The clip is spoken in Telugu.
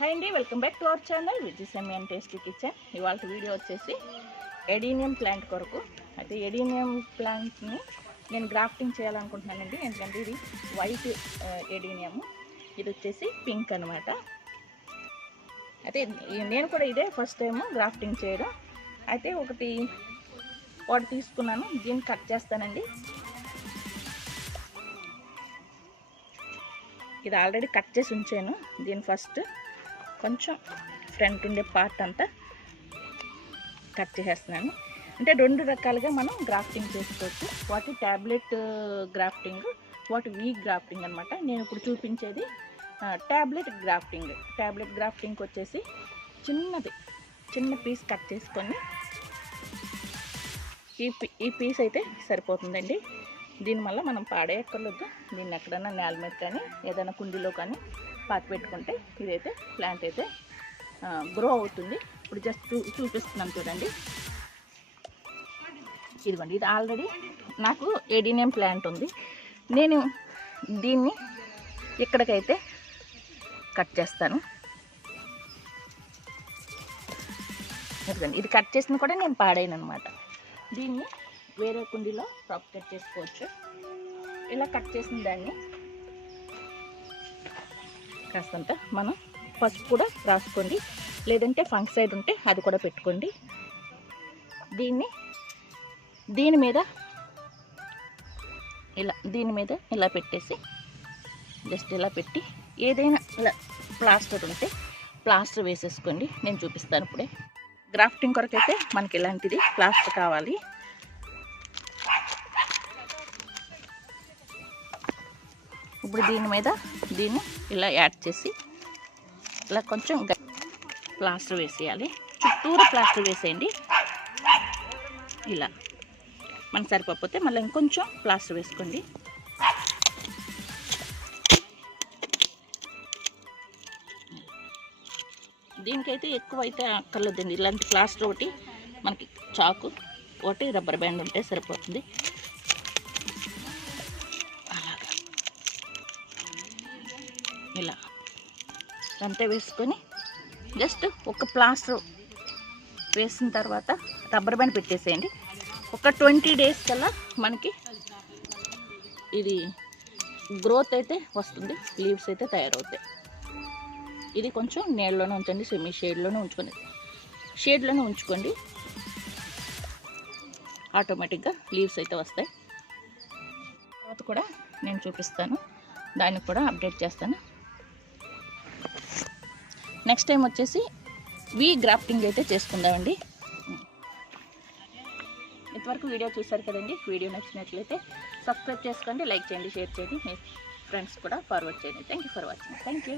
హాయ్ అండి welcome back to our channel Vijayasami and tasty kitchen ఇవాళ వీడియో వచ్చేసి ఎడీనియం ప్లాంట్ కొరకు. అయితే ఎడీనియం ప్లాంట్ని నేను గ్రాఫ్టింగ్ చేయాలనుకుంటున్నానండి ఎందుకంటే ఇది వైట్ ఎడీనియం uh, ఇది వచ్చేసి పింక్ అనమాట అయితే నేను కూడా ఇదే ఫస్ట్ టైం గ్రాఫ్టింగ్ చేయడం. అయితే ఒకటి వాడు తీసుకున్నాను దీన్ని కట్ చేస్తానండి. ఇది ఆల్రెడీ కట్ చేసి ఉంచాను దీన్ని ఫస్ట్ కొంచెం ఫ్రంట్ ఉండే పార్ట్ అంతా కట్ చేసేస్తున్నాను. అంటే రెండు రకాలుగా మనం గ్రాఫ్టింగ్ చేసుకోవచ్చు. వాటి ట్యాబ్లెట్ గ్రాఫ్టింగ్ వాటి వీక్ గ్రాఫ్టింగ్ అనమాట నేను ఇప్పుడు చూపించేది ట్యాబ్లెట్ గ్రాఫ్టింగ్. ట్యాబ్లెట్ గ్రాఫ్టింగ్ వచ్చేసి చిన్నది చిన్న పీస్ కట్ చేసుకొని ఈ పీ- ఈ పీస్ అయితే సరిపోతుందండి. దీని వల్ల మనం పాడేయక్కర్లేదు. దీన్ని ఎక్కడైనా నేల మీద కానీ ఏదైనా కుండీలో కానీ పాతి పెట్టుకుంటే ఇదైతే ప్లాంట్ అయితే గ్రో అవుతుంది. ఇప్పుడు జస్ట్ చూ చూపిస్తున్నాను చూడండి. ఇదిగోండి ఇది ఆల్రెడీ నాకు ఎడినియం ప్లాంట్ ఉంది. నేను దీన్ని ఇక్కడికైతే కట్ చేస్తాను. ఇదిగోండి ఇది కట్ చేసిన కూడా నేను పాడాను అనమాట దీన్ని వేరే కుండీలో ప్రాప్ కట్ చేసుకోవచ్చు. ఇలా కట్ చేసిన దాన్ని కాస్తంత మనం పసుపు కూడా రాసుకోండి. లేదంటే ఫంక్సైడ్ ఉంటే అది కూడా పెట్టుకోండి. దీన్ని దీని మీద ఇలా దీని మీద ఇలా పెట్టేసి జస్ట్ ఇలా పెట్టి ఏదైనా ఇలా ప్లాస్టర్ ఉంటే ప్లాస్టర్ వేసేసుకోండి. నేను చూపిస్తాను ఇప్పుడే. గ్రాఫ్టింగ్ కొరకైతే మనకి ఇలాంటిది ప్లాస్టర్ కావాలి. ఇప్పుడు దీని మీద దీన్ని ఇలా యాడ్ చేసి ఇలా కొంచెం గ- ప్లాస్టర్ వేసేయాలి. చుట్టూరు ప్లాస్టర్ వేసేయండి. ఇలా. మనకు సరిపోతే మళ్ళీ ఇంకొంచెం ప్లాస్టర్ వేసుకోండి. దీనికైతే ఎక్కువ అయితే అక్కర్లేదండి. ఇలాంటి ప్లాస్టర్ ఒకటి మనకి చాకు ఒకటి రబ్బర్ బ్యాండ్ ఉంటే సరిపోతుంది. ఇలా అంతే వేసుకొని జస్ట్ ఒక ప్లాస్టర్ వేసిన తర్వాత రబ్బర్ బ్యాండ్ పెట్టేసేయండి. ఒక ట్వంటీ డేస్ కల్లా మనకి ఇది గ్రోత్ అయితే వస్తుంది లీవ్స్ అయితే తయారవుతాయి. ఇది కొంచెం నీళ్ళలోనే ఉంచండి సెమీ షేడ్లోనే ఉంచుకోండి షేడ్లోనే ఉంచుకోండి. ఆటోమేటిక్గా లీవ్స్ అయితే వస్తాయి. తర్వాత కూడా నేను చూపిస్తాను దానికి కూడా అప్డేట్ చేస్తాను. నెక్స్ట్ టైం వచ్చేసి వి గ్రాఫ్టింగ్ అయితే చేసుకుందామండి. ఇంతవరకు వీడియో చూసారు కదండి వీడియో నచ్చినట్లయితే సబ్స్క్రైబ్ చేసుకోండి లైక్ చేయండి షేర్ చేయండి మీ ఫ్రెండ్స్ కూడా ఫార్వర్డ్ చేయండి. Thank you for watching thank you